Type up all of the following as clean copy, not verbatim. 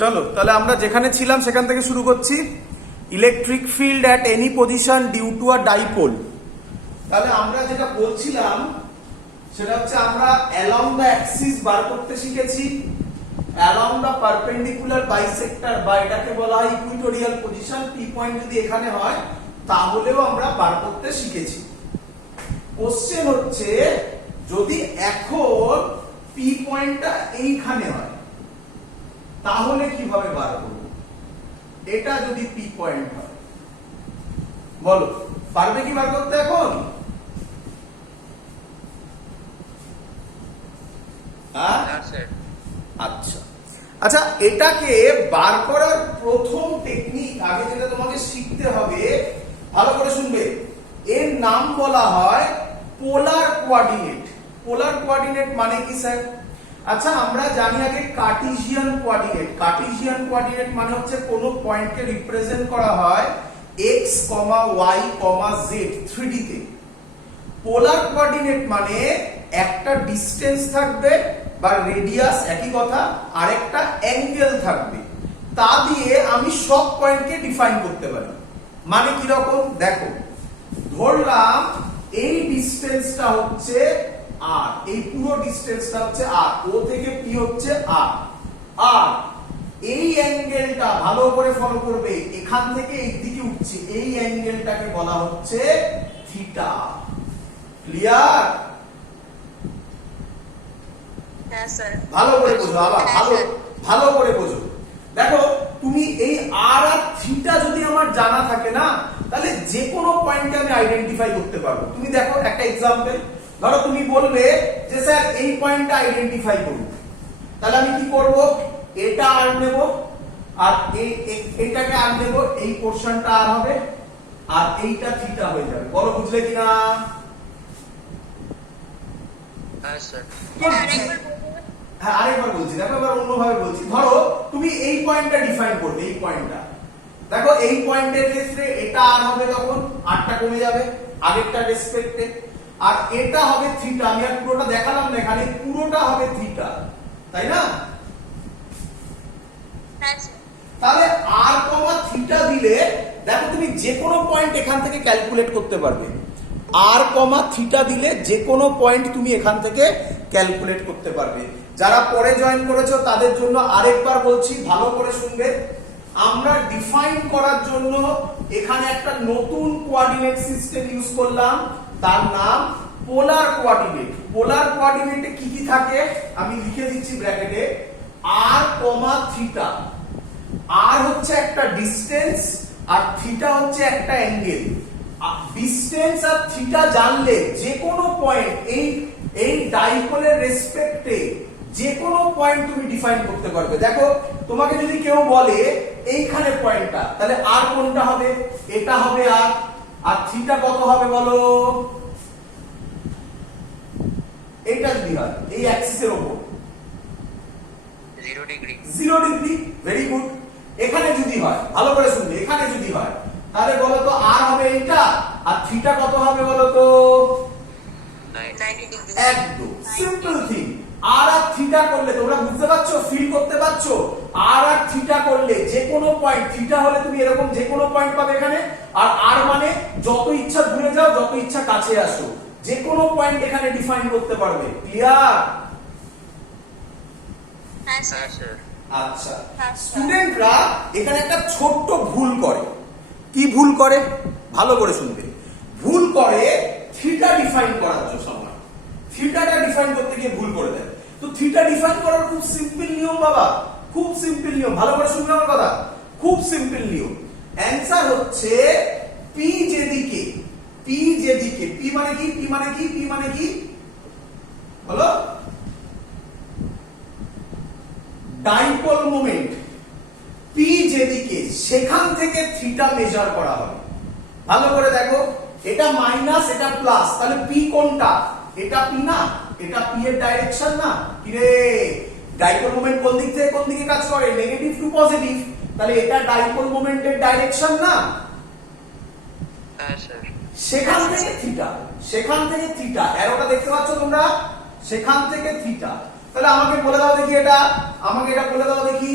চলো তাহলে আমরা যেখানে ছিলাম সেখান থেকে শুরু করছি। Electric field at any position due to a dipole. তাহলে আমরা যেটা বলছিলাম সেটা হচ্ছে আমরা অ্যালং দ্য অ্যাক্সিস বার করতে শিখেছি, অ্যালং দ্য পারপেন্ডিকুলার বাইসেক্টর বা এটাকে বলা হয় ইকুইটোরিয়াল পজিশন। পি পয়েন্ট যদি এখানে হয় তাহলেও আমরা বার করতে শিখেছি। কোশ্চেন হচ্ছে যদি এখন পি পয়েন্টটা এইখানে হয় তাহলে কিভাবে বার করব? এটা যদি পি পয়েন্ট হয় বলো পারবে কি বার করতে এখন? আচ্ছা আচ্ছা, এটাকে বার করার প্রথম টেকনিক আগে যেটা তোমাকে শিখতে হবে, ভালো করে শুনবে, এর নাম বলা হয় পোলার কোঅর্ডিনেট। পোলার কোঅর্ডিনেট মানে কি স্যার? আচ্ছা আমরা জানি আগে কার্টেসিয়ান কোঅর্ডিনেট। কার্টেসিয়ান কোঅর্ডিনেট মানে হচ্ছে কোন পয়েন্টকে রিপ্রেজেন্ট করা হয় x, y, z 3D তে। পোলার কোঅর্ডিনেট মানে একটা ডিসটেন্স থাকবে বা রেডিয়াস একই কথা, আর একটা অ্যাঙ্গেল থাকবে, তা দিয়ে আমি সব পয়েন্টকে ডিফাইন করতে পারি। মানে কি রকম দেখো, ধরলাম এই ডিসটেন্সটা হচ্ছে r, এই পুরো ডিসটেন্সটা হচ্ছে r, ও থেকে p হচ্ছে r, আর এই অ্যাঙ্গেলটা ভালো করে ফলো করবে, এখান থেকে এই দিকে উঠছে, এই অ্যাঙ্গেলটাকে বলা হচ্ছে থিটা। ক্লিয়ার? হ্যাঁ স্যার। ভালো করে বোঝো, আবার ভালো করে বোঝো। দেখো তুমি এই আর আর থিটা যদি আমার জানা থাকে না, তাহলে যে কোনো পয়েন্টকে আমি আইডেন্টিফাই করতে পারবো। তুমি দেখো একটা এক্সাম্পল, ধরো তুমি বলবে যে স্যার এই পয়েন্টটা আইডেন্টিফাই করুন, তাহলে আমি কি করব? এটা আর নেব, আর এইটাকে আর নেব, এই পোরশনটা আর হবে, আর এইটা থিটা হয়ে যাবে। বলো বুঝলে কিনা? হ্যাঁ আরেকবার বলছি, দেখো এবার অন্যভাবে বলছি। ধরো তুমি এই পয়েন্টটা ডিফাইন করবে, এই পয়েন্টটা দেখো, এই পয়েন্টের ক্ষেত্রে এটা আর হবে, তখন আরটা কমে যাবে আগেরটা রেসপেক্টে, আর এটা হবে থিটা। আমি আর পুরোটা দেখালাম না, এখানে পুরোটা হবে থিটা, তাই না? তাহলে আর কমা থিটা দিলে দেখো তুমি যে কোনো পয়েন্ট এখান থেকে ক্যালকুলেট করতে পারবে। আর কমা থিটা দিলে যে কোনো পয়েন্ট তুমি এখান থেকে ক্যালকুলেট করতে পারবে। যারা পরে জয়েন করেছো তাদের জন্য আরেকবার বলছি, ভালো করে শুনবে। আমরা ডিফাইন করার জন্য এখানে একটা নতুন কোঅর্ডিনেট সিস্টেম ইউজ করলাম, তার নাম পোলার কোঅর্ডিনেট। পোলার কোঅর্ডিনেটে কি কি থাকে আমি লিখে দিচ্ছি ব্র্যাকেটে, আর কমা থিটা। আর হচ্ছে একটা ডিসটেন্স, আর থিটা হচ্ছে একটা অ্যাঙ্গেল। ডিসটেন্স আর থিটা জানলে যে কোনো পয়েন্ট এই ডাইপোলের রেসপেক্টে যে কোনো পয়েন্ট তুমি ডিফাইন করতে পারবে। দেখো তোমাকে যদি কেউ বলে এইখানে পয়েন্টটা, তাহলে আর কোনটা হবে? এটা হবে আর থিটা কত হবে বলো? এইটা যদি হয় এই অ্যাক্সিসের উপর 0 ডিগ্রি। 0 degree, very good. এখানে যদি হয়, ভালো করে শুনবে, এখানে যদি হয় তাহলে বলো তো আর হবে এইটা, আর থিটা কত হবে বলো তো? 90 ডিগ্রি। একদম সিম্পল থিং। আর আর থিটা করলে তোমরা বুঝতে পারছো, ফিল করতে পারছো? আর আর থিটা করলে যে কোনো পয়েন্ট, থিটা হলে তুমি এরকম যে কোনো পয়েন্ট পাবে এখানে, আর আর মানে যত ইচ্ছা দূরে যাও, যত ইচ্ছা কাছে আসো, যে কোনো পয়েন্ট এখানে ডিফাইন করতে পারবে। ক্লিয়ার? হ্যাঁ স্যার। আচ্ছা, স্টুডেন্টরা এখানে একটা ছোট্ট ভুল করে। কি ভুল করে ভালো করে শুনবে। ভুল করে থিটা ডিফাইন করার সময়, থিটাটা ডিফাইন করতে গিয়ে ভুল করে দেয়। তো থিটা ডিফাইন করার খুব সিম্পল নিয়ম বাবা, খুব সিম্পল নিয়ম, ভালো করে শুনবে আমার কথা, খুব সিম্পল নিয়ম। অ্যানসার হচ্ছে পি যেদিকে, পি যেদিকে, পি মানে কি? পি মানে কি? পি মানে কি বলো? Dipole moment. পি যেদিকে সেখান থেকে থিটা মেজার করা হবে। ভালো করে দেখো, এটা মাইনাস এটা প্লাস, তাহলে পি কোনটা? এটা পি না, এটা পি এর ডাইরেকশন না? কি রে, ডাইপোল মোমেন্ট কোন দিক থেকে কোন দিকে কাজ করে? নেগেটিভ টু পজিটিভ, তাহলে এটা ডাইপোল মোমেন্টের ডাইরেকশন না? হ্যাঁ স্যার। সেখান থেকে থিটা, সেখান থেকে থিটা, অ্যারোটা দেখতে পাচ্ছ তোমরা? সেখান থেকে থিটা। তাহলে আমাকে বলে দাও দেখি, এটা আমাকে এটা বলে দাও দেখি,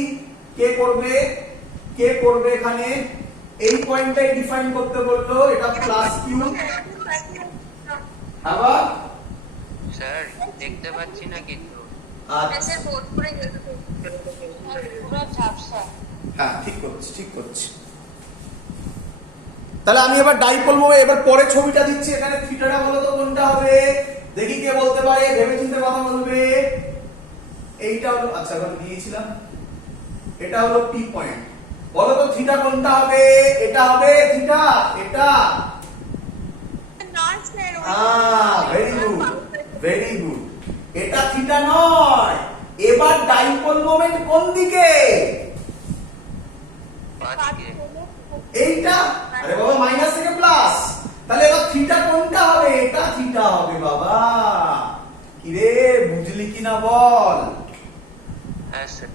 কে করবে এখানে এই পয়েন্টটাই ডিফাইন করতে বললো, এটা প্লাস কিউ। আবার স্যার দেখতে পাচ্ছি না কিন্তু। আচ্ছা বোর্ড করে পুরো ঝাপসা। হ্যাঁ ঠিক করছি। তাহলে আমি এবার ডাইপোল মোমেন্ট, এবার পরে ছবিটা দিচ্ছি, এখানে থিটাটা বলো তো কোনটা হবে, দেখি কে বলতে পারে, ভেবে চিন্তে কথা বলবে। এইটা হলো, আচ্ছা এখন দিয়েছিলাম, এটা হলো পি পয়েন্ট, বলো তো থিটা কোনটা হবে, এটা হবে থিটা, এটা ভেরি গুড, এটা থিটা নয়। এবার ডাইপোল মোমেন্ট কোন দিকে, এইটা, আরে বাবা মাইনাস থেকে প্লাস, তাহলে এবার থিটা কোনটা হবে, এটা থিটা হবে বাবা। কিরে বুঝলি কিনা বল। হ্যাঁ স্যার।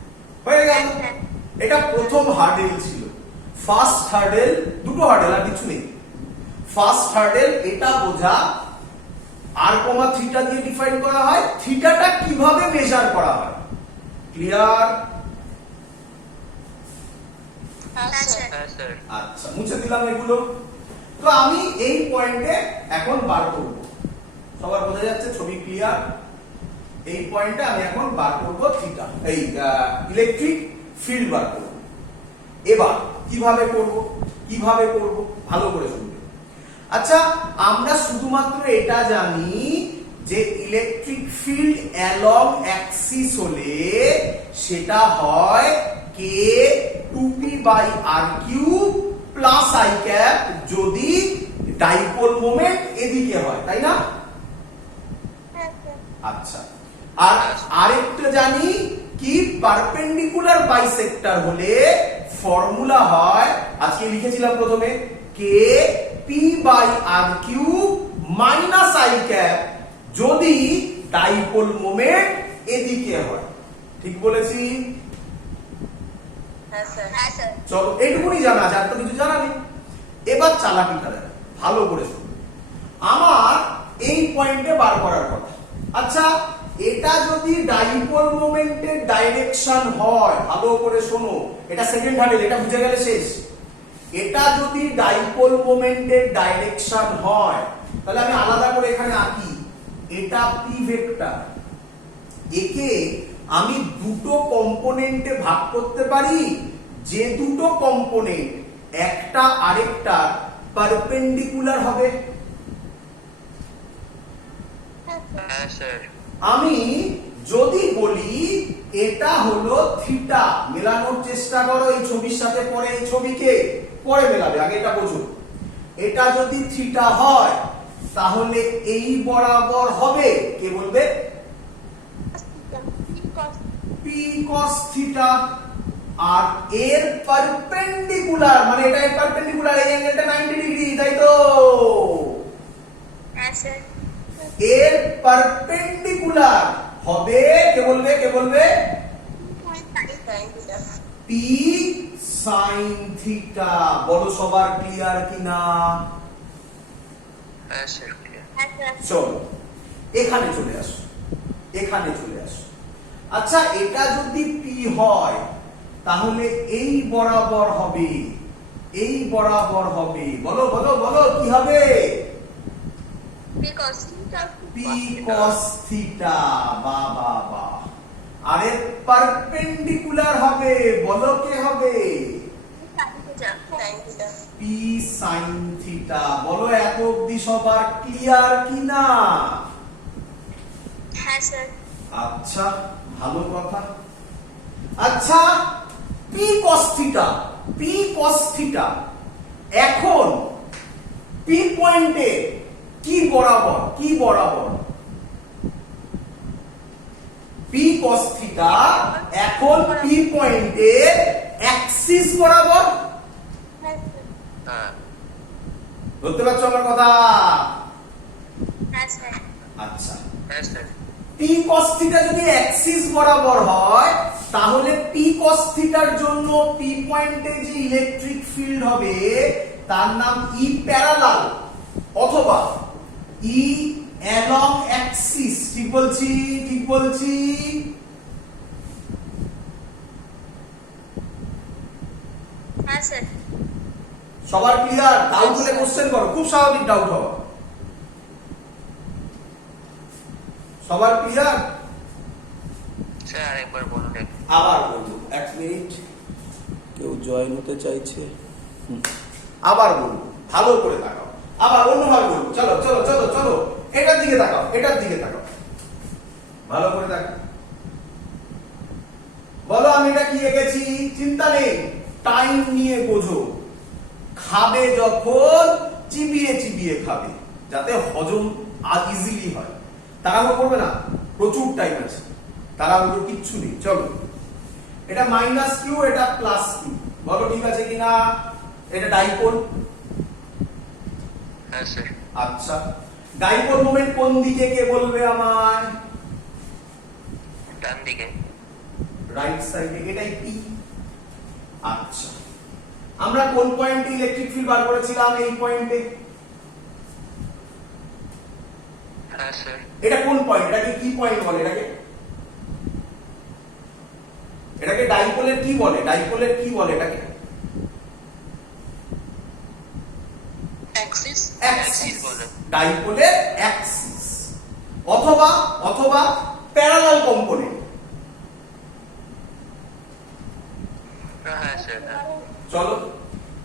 হয়ে গেল, এটা প্রথম হার্ডেল ছিল। ফার্স্ট হার্ডেল, দুটো হার্ডেল আর কিছু নেই। ফার্স্ট হার্ডেল এটা বোঝা আর কমা থিটা দিয়ে ডিফাইন করা হয়, থিটাটা কিভাবে মেজার করা হয়। ক্লিয়ার? আচ্ছা মুছে দিলাম এগুলো। তো আমি এই পয়েন্টে এখন বার করব, সবার বোঝা যাচ্ছে, ছবি ক্লিয়ার? এই পয়েন্টে আমি এখন বার করব থিটা, এই ইলেকট্রিক ফিল্ড বার করব। এবার কিভাবে করব ভালো করে শুনবে। আচ্ছা আমরা শুধুমাত্র এটা জানি যে ইলেকট্রিক ফিল্ড অ্যালং অ্যাক্সিস হলে সেটা হয় কে 2p/r³ প্লাস i ক্যাপ যদি ডাইপোল মোমেন্ট এদিকে হয়, তাই না? আচ্ছা, আর আরেকটা জানি কি, পারপেন্ডিকুলার বাইসেক্টর হলে ফর্মুলা হয়, আজকে লিখেছিলাম প্রথমে, কে p/r³ মাইনাস i ক্যাপ যদি ডাইপোল মোমেন্ট এদিকে হয়। ঠিক বলেছি? চলো এইটুকুনি জানা আছে, আর তো কিছু জানা নেই। এবার চালাকিটা দেখো, ভালো করে শুনো। আমার এই পয়েন্টে বার করার কথা। আচ্ছা এটা যদি ডাইপোল মোমেন্টের ডাইরেকশন হয়, ভালো করে শোনো, এটা সেকেন্ড হার্ডেল, এটা বুঝে গেলে শেষ। এটা যদি ডাইপোল মোমেন্টের ডাইরেকশন হয়, তাহলে আমি আলাদা করে এখানে আঁকি, এটা পি ভেক্টর, একে আমি দুটো কম্পোনেন্টে ভাগ করতে পারি, যে দুটো কম্পোনেন্ট একটা আরেকটা পারপেন্ডিকুলার হবে। হ্যাঁ স্যার। আমি যদি বলি এটা হলো থিটা, মেলানোর চেষ্টা করো এই ছবির সাথে, পরে এই ছবিকে পরে মেলাবে, আগে এটা বোঝো। এটা যদি থিটা হয় তাহলে এই বরাবর হবে, কে বলবে, পি কস থিটা। আর এর পারপেন্ডিকুলার, মানে এটা এর পারপেন্ডিকুলার, এই অ্যাঙ্গেলটা 90 ডিগ্রি, তাই তো? হ্যাঁ স্যার। এর পারপেন্ডিকুলার হবে, কে বলবে, পি সাইন থিটা। বলো সবার ক্লিয়ার কিনা? হ্যাঁ স্যার। চলো এখানে চলে আসো। আচ্ছা এটা যদি পি হয় তাহলে এই বরাবর হবে, বলো কি হবে, পি কস থিটা। বাবা, আর এর পারপেন্ডিকুলার হবে, বলো কে হবে, পি সাইন থিটা। বলো এত অবধি সবার ক্লিয়ার কিনা? হ্যাঁ স্যার। আচ্ছা ভালো কথা। আচ্ছা পি কস থিটা এখন পি পয়েন্টে কি বরাবর, পি কস থিটা এখন পি পয়েন্টে অ্যাক্সিস বরাবর। হ্যাঁ। ধরতে পারছো আমার কথা? হ্যাঁ স্যার। আচ্ছা হ্যাঁ স্যার। পি কস থিটা যদি অ্যাক্সিস বরাবর হয় তাহলে পি কস থিটার জন্য পি পয়েন্টে যে ইলেকট্রিক ফিল্ড হবে তার নাম ই প্যারালাল অথবা ই অ্যালং অ্যাক্সিস। ঠিক বলছি? হ্যাঁ স্যার। সবার ক্লিয়ার? ডাউট হলে কোশ্চেন করো, খুব স্বাভাবিক ডাউট হওয়া। সবার ক্লিয়ার? স্যার আরেকবার বলুন একটু। আবার বলবো, এক মিনিট, কেউ জয়েন হতে চাইছে। আবার বলবো, ভালো করে তাকাও। আবার অন্যভাবে বলবো, চলো চলো চলো চলো, এটার দিকে তাকাও, এটার দিকে তাকাও, ভালো করে তাকাও। বলো আমি এটা কি এঁকেছি? চিন্তা নেই, টাইম নিয়ে বোঝো। খাবে যখন চিবিয়ে চিবিয়ে খাবে, যাতে হজম ইজিলি হয়। তাড়াহুড়ো করবে না, প্রচুর টাইম আছে, তাড়াহুড়ো কিচ্ছু নেই। চলো, এটা মাইনাস কিউ, এটা প্লাস কিউ, বলো ঠিক আছে কিনা? এটা ডাইপোল। হ্যাঁ স্যার। আচ্ছা, ডাইপোল মোমেন্ট কোন দিকে কে বলবে আমায়? ডান দিকে। রাইট সাইডে, এটাই পি। আচ্ছা, আমরা কোন পয়েন্টে ইলেকট্রিক ফিল্ড বার করেছিলাম? এই পয়েন্টে। হ্যাঁ স্যার। এটা কোন পয়েন্ট? এটাকে কি পয়েন্ট বলে? এটাকে ডাইপোলের কি বলে? ডাইপোলের কি বলে এটাকে? অ্যাক্সিস। অ্যাক্সিস বলে। ডাইপোলের অ্যাক্সিস, অথবা প্যারালাল কম্পোনেন্ট। হ্যাঁ স্যার। হ্যাঁ। চলো,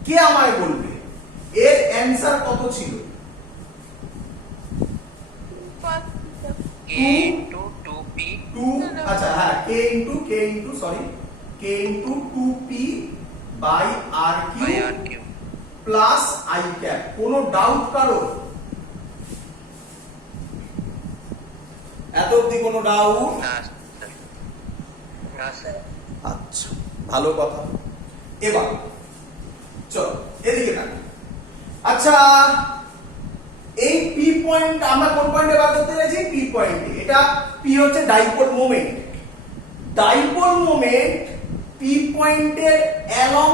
কে আমায় বলবে এর অ্যানসার কত ছিল? কে ইন্টু টু পি। 2, আচ্ছা হ্যাঁ, k into 2p by r by cube আর কিউ। Plus i cap। কোনো ডাউট কারো? এত অবধি কোনো ডাউট? না স্যার। না স্যার। আচ্ছা, ভালো কথা। এবার চলো এদিকে দেখো। আচ্ছা, এই পি পয়েন্ট আমরা কোন পয়েন্টে বার করতে চাইছি? পি পয়েন্টে। এটা পি হচ্ছে dipole moment. Dipole moment P পয়েন্টের অ্যালং।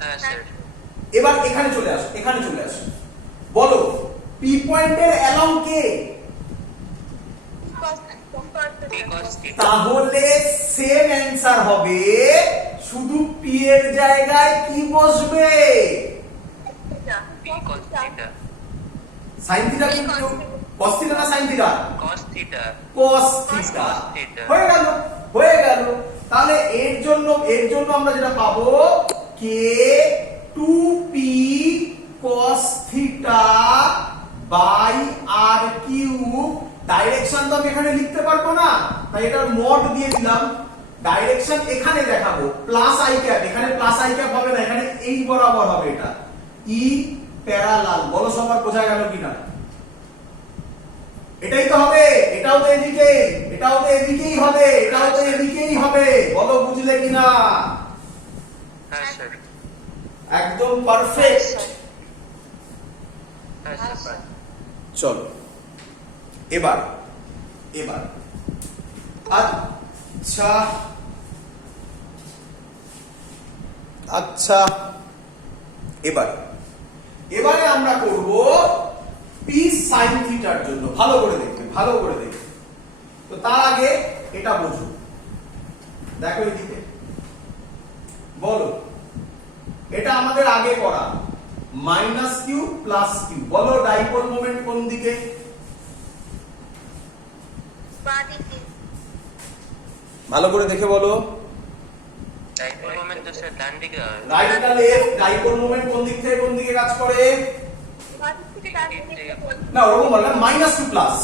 হ্যাঁ স্যার। এবার এখানে চলে আসো, বলো পি পয়েন্টের অ্যালং কে? P cos theta. তাহলে সেম অ্যান্সার হবে, শুধু পি এর জায়গায় কি বসবে? P cos theta. Sine theta কিন্তু cos থিটা না sine theta? Cos theta. cos theta. হয়ে গেল। তাহলে এর জন্য আমরা যেটা পাবো, k 2p cos theta by r cube. Direction তো আমি এখানে লিখতে পারবো না, তাই এটার মড দিয়ে দিলাম। ডাইরেকশন এখানে দেখাবো, প্লাস আই ক্যাপ। এখানে প্লাস আই ক্যাপ হবে না, এখানে এই বরাবর হবে। এটা ই প্যারালাল। বলো সবার বোঝা গেল কিনা? এটাই তো হবে, এটাও তো এদিকে, এটাও তো এদিকেই হবে, এটাও তো এদিকেই হবে। বলো বুঝলে কিনা? হ্যাঁ স্যার। একদম পারফেক্ট। হ্যাঁ স্যার। চলো এবার আচ্ছা এবারে আমরা করব পি সাইন থিটার জন্য। ভালো করে দেখবে। তো তার আগে এটা বোঝো, দেখো এদিকে, বলো এটা আমাদের আগে করা মাইনাস কিউ প্লাস কিউ। বলো ডাইপোল মোমেন্ট কোন দিকে? ভালো করে দেখে বলো। ডাইপোল মোমেন্ট তো স্যার ডান দিকে হয়। রাইট না লেফট? ডাইপোল মোমেন্ট কোন দিক থেকে কোন দিকে কাজ করে? না, ওরকম বল না, মাইনাস টু প্লাস।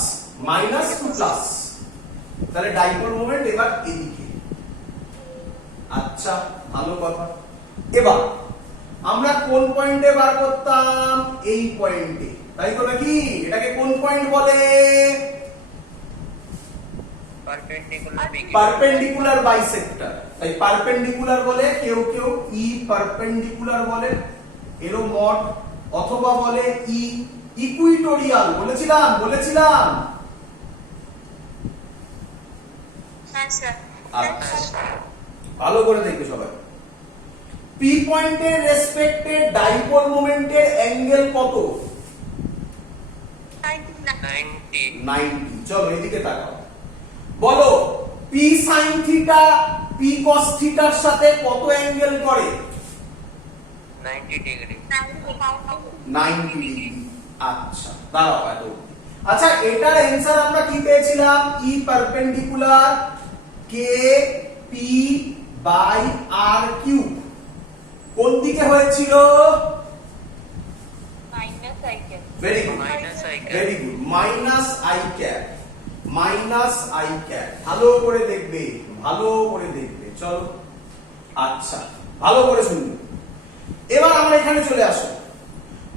তাহলে ডাইপোল মোমেন্ট এবার এদিকে। আচ্ছা, ভালো কথা। এবার আমরা কোন পয়েন্টে বার করতাম? এই পয়েন্টে, তাই তো নাকি? এটাকে কোন পয়েন্ট বলে? Perpendicular bisector. তাই পারপেন্ডিকুলার বলে, কেউ ই পারপেন্ডিকুলার বলে, এরও মড, অথবা বলে ই ইকুইটোরিয়াল। বলেছিলাম ভালো করে দেখবে সবাই। পি পয়েন্টের রেসপেক্টে ডাইপোল মোমেন্টের অ্যাঙ্গেল কত? 90। 90। চলো এদিকে তাকাও, বলো P sine theta P cos থিটার সাথে কত অ্যাঙ্গেল করে? 90 ডিগ্রি। 90 ডিগ্রি। আচ্ছা দাঁড়াও এত। আচ্ছা এটার অ্যানসার আমরা কি পেয়েছিলাম? E perpendicular K P by r cube. কোন দিকে হয়েছিল? Very good, minus i cap. Very good, minus i cap, minus i cap. ভালো করে দেখবে, ভালো করে দেখবে। চলো আচ্ছা ভালো করে শুনবে। এবার আমরা এখানে চলে আসো।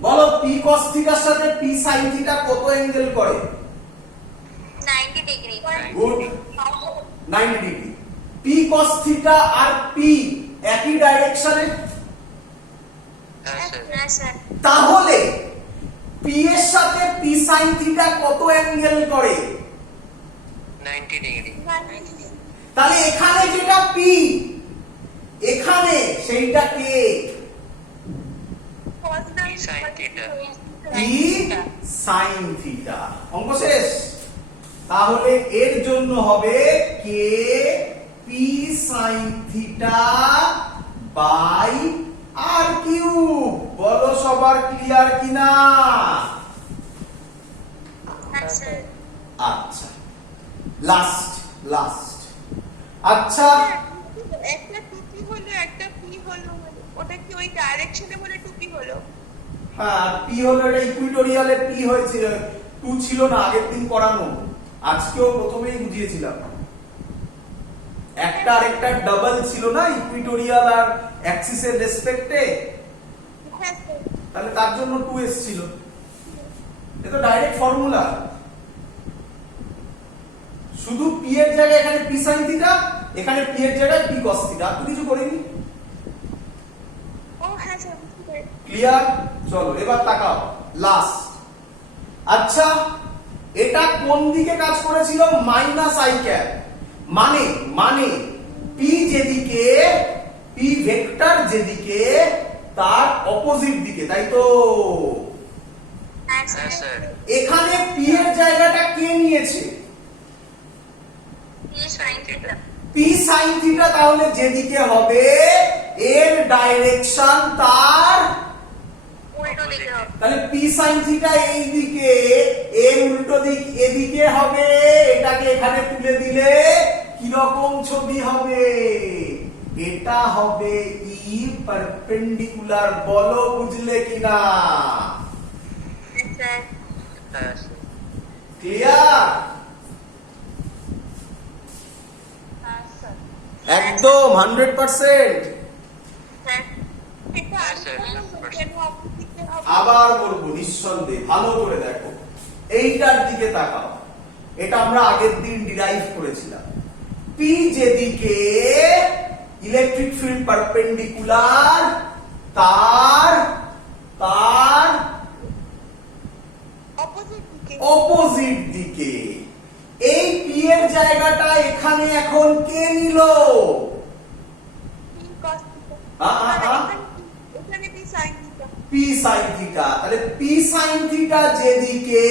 বলো পি cos থিটার সাথে পি sin থিটা কত অ্যাঙ্গেল করে? 90 degree. Good, 90 degree. P cos theta আর পি একই ডাইরেকশনে, হ্যাঁ স্যার। হ্যাঁ স্যার। তাহলে পি এর সাথে পি sin থিটা কত অ্যাঙ্গেল করে? 90 ডিগ্রি। তাহলে এখানে যেটা পি, এখানে সেইটা কে? P sin theta. P sin theta. অঙ্ক শেষ। তাহলে এর জন্য হবে k p sin theta by r cube. বলো সবার ক্লিয়ার কিনা? হ্যাঁ স্যার। আচ্ছা লাস্ট লাস্ট। আচ্ছা একটা টুপি হলো, একটা পি হলো, ওটা কি ওই ডাইরেকশনে বলে টুপি হলো? হ্যাঁ পি হলো, এটা ইকুইটোরিয়ালে পি হয়েছিল, টু ছিল না আগের দিন করানো। আজকেও প্রথমেই বুঝিয়েছিলাম একটা আরেকটা ডাবল ছিল না ইকুইটোরিয়াল আর অ্যাক্সিসের রেসপেক্টে, হ্যাঁ স্যার। তাহলে তার জন্য 2 এসেছিল। এটা তো ডাইরেক্ট ফর্মুলা। শুধু পি এর জায়গায় এখানে পি sin থিটা, এখানে পি এর জায়গায় পি cos থিটা, আর কিছু করিনি। ও হ্যাঁ স্যার, বুঝতে পেরেছি। ক্লিয়ার? চলো এবার তাকাও লাস্ট। আচ্ছা এটা কোন দিকে কাজ করেছিল? Minus i cap. মানে মানে পি যেদিকে, পি ভেক্টর যেদিকে তার অপোজিট দিকে, তাই তো? হ্যাঁ হ্যাঁ স্যার। স্যার। এখানে পি এর জায়গাটা কে নিয়েছে? P sin theta. P sin theta. তাহলে যেদিকে হবে এর ডাইরেকশন তার উল্টো দিকে হবে। তাহলে পি sin থিটা এই দিকে, এর উল্টো দিক এদিকে হবে। এটাকে এখানে তুলে দিলে কি রকম ছবি হবে? এটা হবে ই পারপেন্ডিকুলার। বলো বুঝলে কিনা? হ্যাঁ স্যার। হ্যাঁ স্যার। ক্লিয়ার? হ্যাঁ স্যার। একদম 100%। স্যার। এটা হ্যাঁ, আমি স্যার, বললাম তো, 100% কেন অপোজিটে হবে? আবার বলবো নিঃসন্দেহে, ভালো করে দেখো, এইটার দিকে তাকাও। এটা আমরা আগের দিন ডিরাইভ করেছিলাম। পি যেদিকে ইলেকট্রিক ফিল্ড পারপেন্ডিকুলার তার তার অপোজিট দিকে। অপোজিট দিকে। এই পি এর জায়গাটা এখানে এখন কে নিল? P cos theta. হ্যাঁ, হ্যাঁ। এখানে P sin theta. P sin theta. তাহলে পি sin থিটা যেদিকে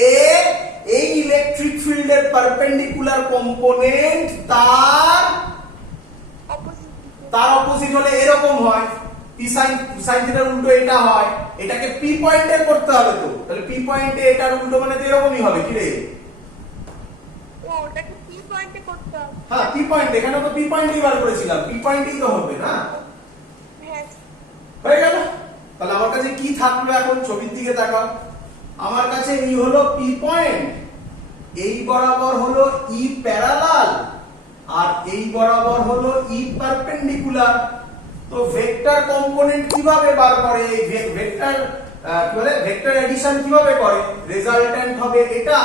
এই ইলেকট্রিক ফিল্ডের পারপেন্ডিকুলার কম্পোনেন্ট তার অপোজিট দিকে। তার অপোজিট হলে এরকম হয়। পি sin থিটার উল্টো এটা হয়। এটাকে পি পয়েন্টে করতে হবে তো। তাহলে পি পয়েন্টে এটার উল্টো মানে তো এরকমই হবে। কি রে? ও ওটাকে পি পয়েন্টে করতে হবে। হ্যাঁ পি পয়েন্ট, এখানে তো পি পয়েন্টেই বার করেছিলাম, পি পয়েন্টেই তো হবে না? হ্যাঁ। হয়ে গেল। তাহলে আমার কাছে কি থাকলো এখন? ছবির দিকে তাকাও। আমার কাছে এই হলো পি পয়েন্ট, এই বরাবর হলো ই প্যারালাল, আর এই বরাবর হলো ই পারপেন্ডিকুলার। তো ভেক্টর কম্পোনেন্ট কিভাবে বার করে? এই ভেক্টর কি বলে, ভেক্টর এডিশন কিভাবে করে? রেজাল্ট্যান্ট হবে এটা,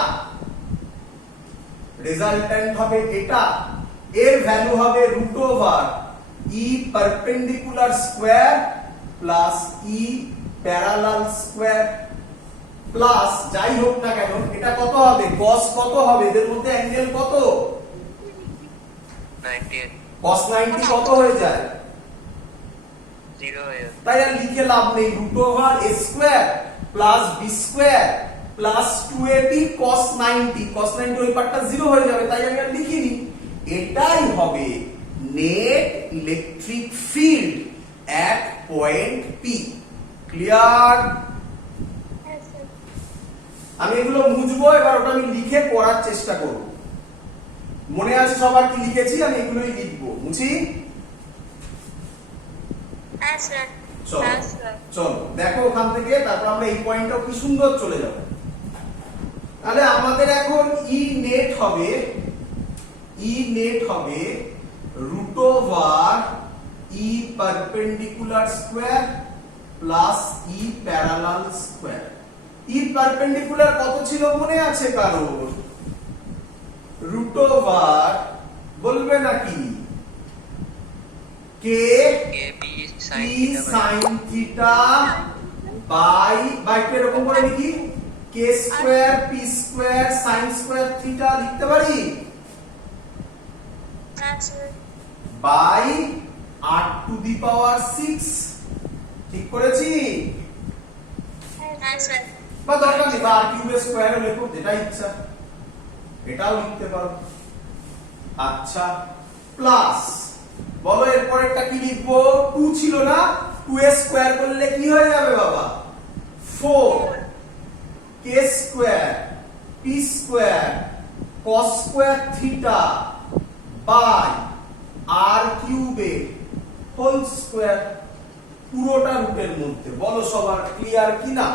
রেজাল্ট্যান্ট হবে এটা, এর ভ্যালু হবে root over E perpendicular square plus E parallel square plus যাই হোক না কেন এটা কত হবে? cos কত হবে? এদের মধ্যে অ্যাঙ্গেল কত? 90 cos 90 কত হয়ে যায়? 0 হয়ে যাবে। তাই আর লিখে লাভ নেই। Root over a square plus b square plus 2ab cos 90। cos 90 ওই পার্টটা 0 হয়ে যাবে, তাই আমি আর লিখিনি। এটাই হবে net electric field at point P. Clear? হ্যাঁ স্যার আমি এগুলো মুছবো, এবার ওটা আমি লিখে করার চেষ্টা করব। মনে আছে সবার কি লিখেছি? আমি এগুলোই লিখবো। মুছি? হ্যাঁ স্যার চলো হ্যাঁ স্যার চলো দেখো ওখান থেকে, তারপর আমরা এই পয়েন্টটাও কি সুন্দর চলে যাব। তাহলে আমাদের এখন ই নেট হবে root over E perpendicular square plus E parallel square. E perpendicular কত ছিল মনে আছে কারোর? রুট ওভার বলবে নাকি? K K P P sine sine theta by K এরকম করে লিখি, K square P square sine square theta লিখতে পারি, হ্যাঁ sir by r to the power 6। ঠিক করেছি? হ্যাঁ স্যার বা দরকার নেই, বা r কিউবের স্কয়ারও লেখো, যেটা ইচ্ছা এটাও লিখতে পারো। আচ্ছা, প্লাস বলো এরপরেরটা কি লিখবো? 2 ছিল না, 2 এর স্কয়ার করলে কি হয়ে যাবে বাবা? 4 K square P square cos square theta by r কিউবে হোল স্কয়ার, পুরোটা রুটের মধ্যে। বলো সবার ক্লিয়ার কিনা?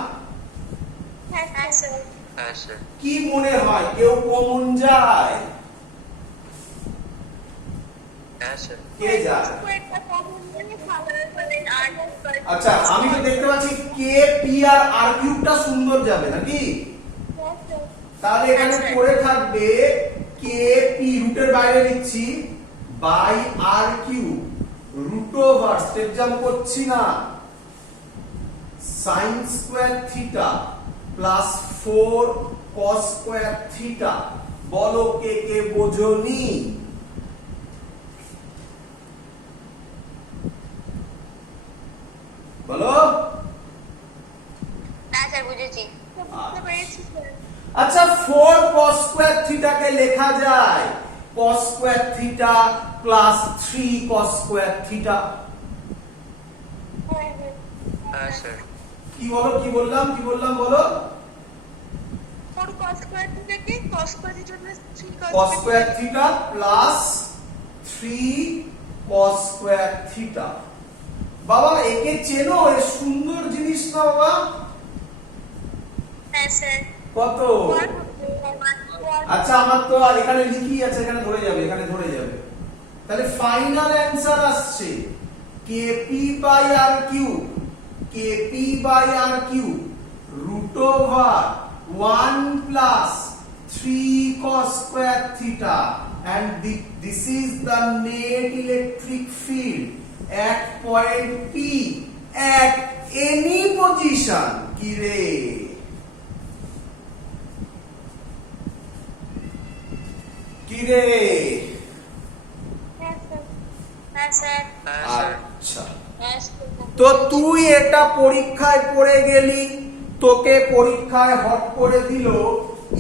হ্যাঁ স্যার হ্যাঁ স্যার কি মনে হয় কেউ কমন যায়? হ্যাঁ স্যার কে যায়? স্কয়ারটা কমন নিয়ে ভালো করে আর আচ্ছা, আমি তো দেখতে পাচ্ছি কে পি আর আর কিউবটা সুন্দর যাবে নাকি? তাহলে এখানে পড়ে থাকবে কে পি, রুটের বাইরে লিখছি, by r cube root over, step jump করছি না, sine square theta plus 4 cos square theta. বলো কে কে বোঝনি? বলো। হ্যাঁ স্যার বুঝেছি বুঝতে পেরেছি স্যার আচ্ছা, 4 cos স্কয়ার থিটাকে লেখা যায় cos square theta plus 3 cos square theta. হ্যাঁ স্যার কি বলো, কি বললাম বলো? 4 cos স্কয়ার থেকে cos স্কয়ারের জন্য 3 cos square theta plus 3 cos square theta. বাবা একে চেনো? এ সুন্দর জিনিস না বাবা? হ্যাঁ স্যার কত? আচ্ছা, আমার তো আর এখানে লিখি আছে, এখানে ধরে যাবে। তাহলে ফাইনাল অ্যানসার আসছে k p by r cube root over 1 plus 3 cos square theta, and this is the net electric field at point P at any position. কি রে? হ্যাঁ স্যার হ্যাঁ স্যার আচ্ছা, হ্যাঁ স্যার তো তুই এটা পরীক্ষায় পড়ে গেলি, তোকে পরীক্ষায় হট করে দিল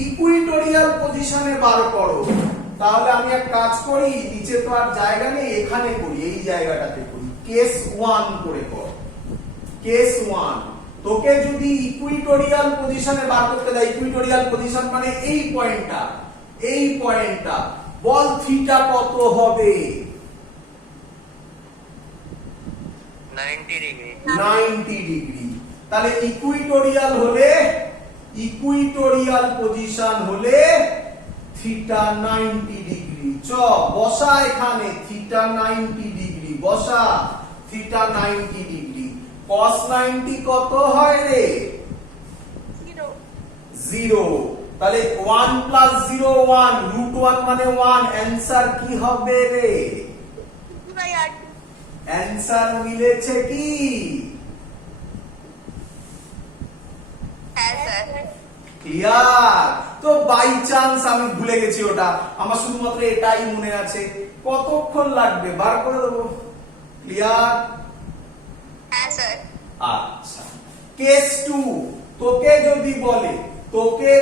ইকুইটোরিয়াল পজিশনে বার করো। তাহলে আমি এক কাজ করি, নিচে তো আর জায়গা নেই, এখানে করি, এই জায়গাটাতে করি, কেস 1 করে কর। কেস 1, তোকে যদি ইকুইটোরিয়াল পজিশনে বার করতে দেয়, ইকুইটোরিয়াল পজিশন মানে এই পয়েন্টটা, বল থিটা কত হবে? 90 ডিগ্রি 90 ডিগ্রি। তাহলে ইকুইটোরিয়াল পজিশন হলে থিটা 90 ডিগ্রি। চ বসা এখানে থিটা 90 ডিগ্রি, বসা থিটা 90 ডিগ্রি। cos 90 কত হয় রে? 0। তাহলে 1 প্লাস 0 1, রুট 1 মানে 1, অ্যানসার কি হবে রে? অ্যানসার মিলেছে কি? হ্যাঁ স্যার ক্লিয়ার? তো বাই চান্স আমি ভুলে গেছি ওটা, আমার শুধুমাত্র এটাই মনে আছে। কতক্ষণ লাগবে বার করে দেবো। ক্লিয়ার? হ্যাঁ স্যার আচ্ছা, কেস 2, তোকে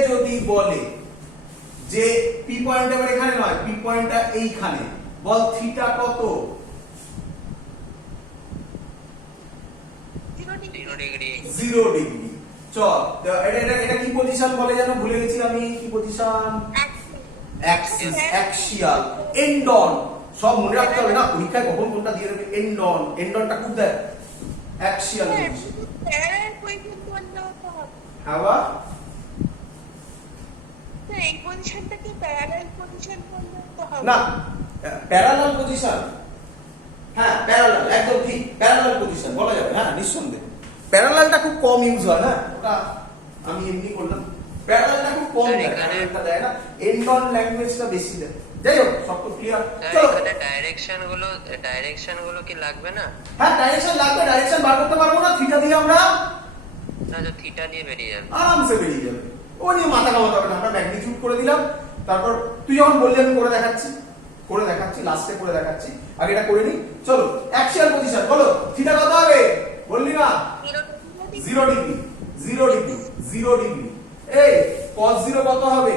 যদি বলে যে পি পয়েন্ট এবার এখানে নয়, পি পয়েন্টটা এইখানে, বল থিটা কত? 0 ডিগ্রি। 0 ডিগ্রি। চল তো এটা কি পজিশন বলে যেন ভুলে গেছি আমি, কি position? Axis, axial, end on. সব মনে রাখতে হবে না, পরীক্ষায় কখন কোনটা দিয়ে দেবে। এন্ড অন, এন্ড অনটা খুব দেয়। Axial position. প্যারালাল পজিশন করলেও তো হবে। হ্যাঁ বা? স্যার এই পজিশনটাকে প্যারালাল পজিশন করলেও তো হবে। না, প্যারালাল পজিশন, হ্যাঁ প্যারালাল, একদম ঠিক, প্যারালাল পজিশন বলা যাবে, হ্যাঁ নিঃসন্দেহে। প্যারালালটা খুব কম ইউজ হয় না, ওটা আমি এমনি করলাম। প্যারালালটা খুব কম স্যার, দেয়, এখানে- প্যারালালটা দেয় না, এন্ড অন ল্যাঙ্গুয়েজটা বেশি দেয়। যাই হোক, সব তো ক্লিয়ার। স্যার চলো, এখানে ডাইরেকশন গুলো কি লাগবে না? হ্যাঁ ডাইরেকশন লাগবে, ডাইরেকশন বার করতে পারবো না, থিটা দিয়ে আমরা না, তো থিটা দিয়ে বেরিয়ে যাবে। আরামসে বেরিয়ে যাবে। ও নিয়ে মাথা ঘামাতে হবে না, আমরা ম্যাগনিটিউড করে দিলাম। তারপর তুই যখন বললি আমি করে দেখাচ্ছি, লাস্টে করে দেখাচ্ছি, আগে এটা করে নিই। চলো, অ্যাকশিয়াল পজিশন বলো, থিটা কত হবে? বললি না? 0 ডিগ্রি, 0 ডিগ্রি, 0 ডিগ্রি। এই cos 0 কত হবে?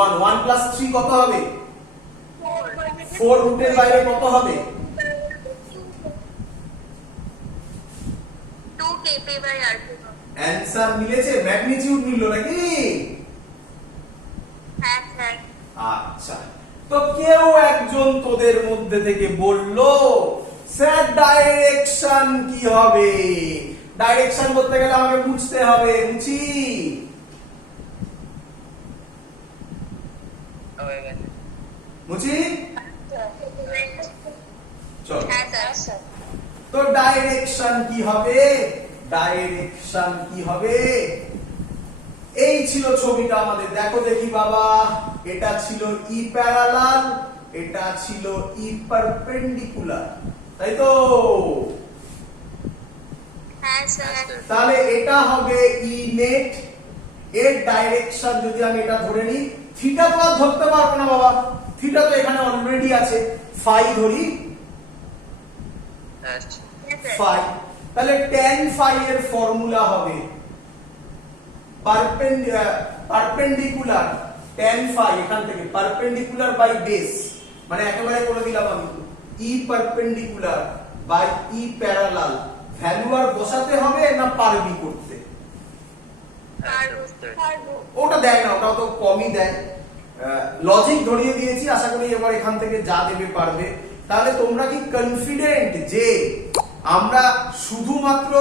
1, 1 প্লাস 3 কত হবে? 4 রুটের বাইরে কত হবে? 2 kp/r2। অ্যানসার মিলেছে, ম্যাগনিটিউড মিললো নাকি? হ্যাঁ স্যার। আচ্ছা, তো কেউ একজন তোদের মধ্যে থেকে বললো স্যার ডাইরেকশন কি হবে? ডাইরেকশন করতে গেলে আমাকে বুঝতে হবে, বুঝি? হয়ে গেছে। বুঝি? চল, হ্যাঁ স্যার। তো ডাইরেকশন কি হবে? ডাইরেকশন কি হবে? এই ছিল ছবিটা আমাদের, দেখো দেখি বাবা। এটা ছিল ই প্যারালাল, এটা ছিল ই পারপেন্ডিকুলার, তাই তো? হ্যাঁ স্যার। তাহলে এটা হবে ই নেট। এর ডাইরেকশন যদি আমি এটা ধরে নিই, থিটা তো আর ধরতে পারবো না বাবা, থিটা তো এখানে অলরেডি আছে, ফাই ধরি, আচ্ছা, ফাই। তাহলে tan ফাই এর ফর্মুলা হবে পারপেন্ডিকুলার tan ফাই, এখান থেকে পারপেন্ডিকুলার বাই বেস, মানে একেবারে করে দিলাম আমি, E perpendicular by E parallel. Value আর বসাতে হবে না পারবি করতে? আচ্ছা, বুঝতে পেরেছি। পারবো। ওটা দেয় না, ওটা তো কমই দেয়। লজিক ধরিয়ে দিয়েছি, আশা করি এবার এখান থেকে যা দেবে পারবে। তাহলে তোমরা কি কনফিডেন্ট যে আমরা শুধুমাত্র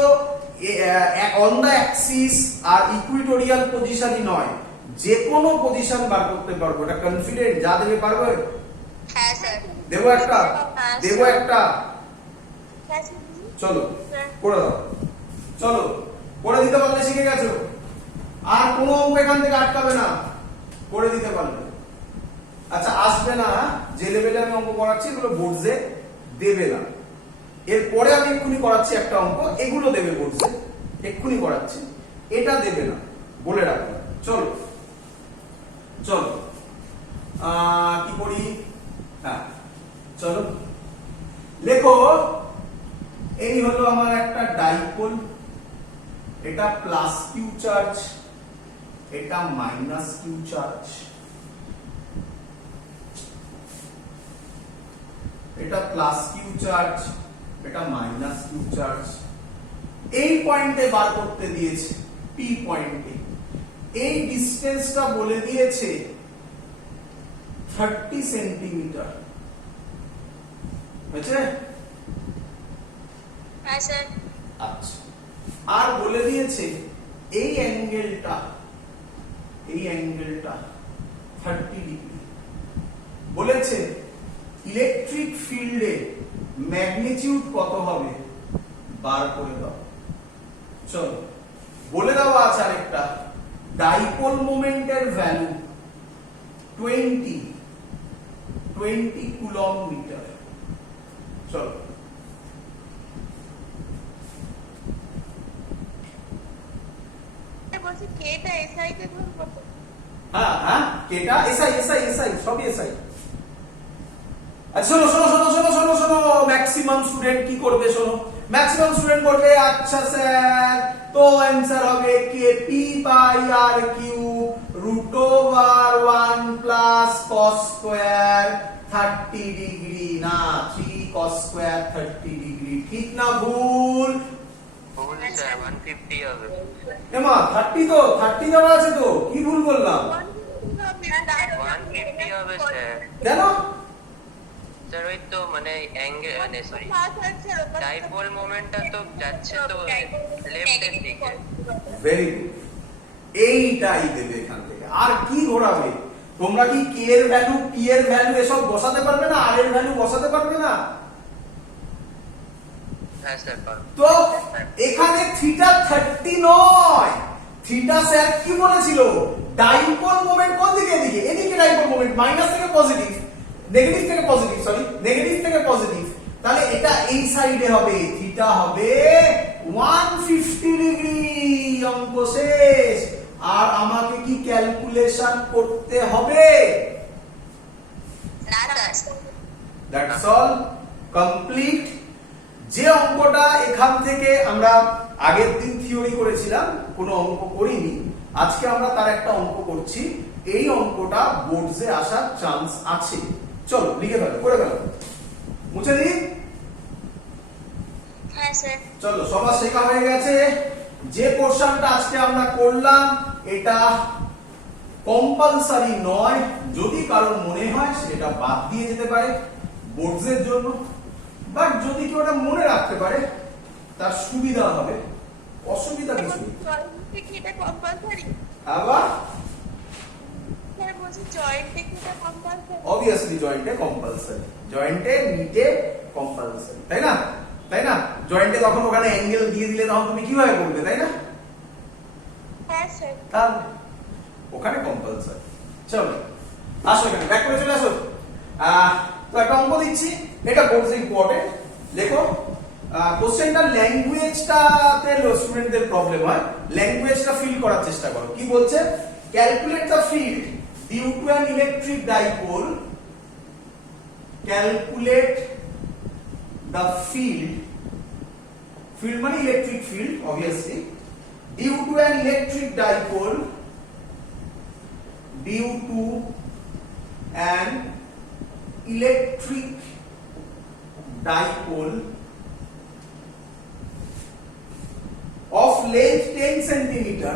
অন দা অ্যাক্সিস আর ইকুইটোরিয়াল পজিশনই নয়, যে কোনো পজিশন বার করতে পারবো? এটা কনফিডেন্ট, যা দেবে পারবে? হ্যাঁ স্যার। দেবো একটা, দেবো একটা। হ্যাঁ স্যার। চলো করে দাও, চলো করে দিতে পারলে শিখে গেছো, আর কোনো অঙ্ক এখান থেকে আটকাবে না, করে দিতে পারলে। আচ্ছা, আসবে না, যে লেভেলে আমি অঙ্ক করাচ্ছি এগুলো বোর্ডসে দেবে না। এরপরে আমি এক্ষুনি করাচ্ছি একটা অঙ্ক, এগুলো দেবে বোর্ডসে, এক্ষুনি করাচ্ছি, এটা দেবে না, বলে রাখো। চলো চলো, কি করি? হ্যাঁ চলো, লেখো। এই হলো আমার একটা ডাইপোল, এটা প্লাস কিউ চার্জ, এটা মাইনাস কিউ চার্জ, এটা প্লাস কিউ চার্জ, এটা মাইনাস কিউ চার্জ। এই পয়েন্টে বার করতে দিয়েছে, পি পয়েন্টে। এই ডিসটেন্সটা বলে দিয়েছে 30 সেন্টিমিটার, হয়েছে? হ্যাঁ স্যার। আচ্ছা, আর বলে দিয়েছে এই অ্যাঙ্গেলটা 30 ডিগ্রি। বলেছে ইলেকট্রিক ফিল্ডে ম্যাগনিটিউড কত হবে বার করে দাও। চলো বলে দেওয়া আছে আরেকটা, ডাইপোল মোমেন্টের ভ্যালু 20 কুলম মিটার। চলো বলছি কেটা এসআই তে ধরবো তো? হ্যাঁ হ্যাঁ, কেটা এসআই এসআই এসআই সবই এসআই। আচ্ছা শোনো শোনো শোনো শোনো শোনো শোনো, ম্যাক্সিমাম স্টুডেন্ট কি করবে শোনো, ম্যাক্সিমাম স্টুডেন্ট করবে আচ্ছা স্যার তো অ্যানসার হবে k p by r cube root over 1 plus cos square 30 degree, না 3 কস স্কয়ার 30 ডিগ্রি। ঠিক না ভুল? ভুল স্যার 150 হবে। এমা 30 তো 30 দেওয়া আছে তো, কি ভুল বললাম? 150 হবে স্যার। কেন? স্যার ওই তো মানে অ্যাঙ্গেল মানে সরি ডাইপোল মোমেন্টটা তো যাচ্ছে তো লেফটের দিকে। ভেরি গুড, এইটাই দেবে এখান থেকে। আর কি ঘোরাবে? তোমরা কি কে এর ভ্যালু, পি এর ভ্যালু এসব বসাতে পারবে না? আর এর ভ্যালু বসাতে পারবে না? হ্যাঁ স্যার পারবো। তো এখানে থিটা 30 নয়, থিটা স্যার কি বলেছিল? ডাইপোল মোমেন্ট কোন দিকে? এদিকে। এদিকে ডাইপোল মোমেন্ট মাইনাস থেকে পজিটিভ, নেগেটিভ থেকে পজিটিভ, সরি নেগেটিভ থেকে পজিটিভ। তাহলে এটা এই সাইডে হবে, থিটা হবে 150 ডিগ্রি। অঙ্ক শেষ। আর আমাকে কি ক্যালকুলেশন করতে হবে? না স্যার। That's all, complete. যে অঙ্কটা এখান থেকে আমরা আগের দিন থিওরি করেছিলাম, কোনো অঙ্ক করিনি, আজকে আমরা তার একটা অঙ্ক করছি। এই অঙ্কটা বোর্ডসে আসার চান্স আছে। চলো লিখে ফেলো, করে ফেলো, মুছে দিই। হ্যাঁ স্যার। চলো সবার শেখা হয়ে গেছে। যে পোরশনটা আজকে আমরা করলাম এটা কম্পালসারি নয়, যদি কারোর মনে হয় সেটা বাদ দিয়ে যেতে পারে বোর্ডসের জন্য, বাট যদি কেউ ওটা মনে রাখতে পারে তার সুবিধা হবে, অসুবিধা কিছু নেই। এটা কম্পালসারি আবার স্যার বলছি জয়েন্টে কি এটা কম্পালসারি? অবভিয়াসলি জয়েন্টে কম্পালসারি, জয়েন্টে নিটে কম্পালসারি, তাই না? তাই না? জয়েন্টে তখন ওখানে অ্যাঙ্গেল দিয়ে দিলে তখন তুমি কিভাবে করবে, তাই না? হ্যাঁ স্যার। তাহলে ওখানে কম্পালসারি। চলো আসো, এখানে ব্যাক করে চলে আসো। তো একটা অঙ্ক দিচ্ছি, এটা বোর্ডে ইম্পর্টেন্ট। দেখো কোশ্চেনটা ল্যাঙ্গুয়েজটাতে স্টুডেন্টদের প্রবলেম হয়, ল্যাঙ্গুয়েজটা ফিল করার চেষ্টা করো। কি বলছে? Calculate the field due to an electric dipole, calculate the field, field মানে electric field obviously, due to an electric dipole, due to an electric dipole of length 10 centimeter,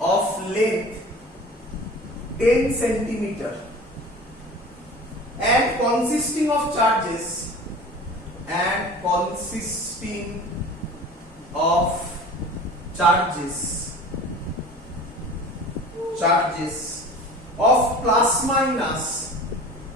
of length 10 centimeter and consisting of charges, and consisting of charges of plus minus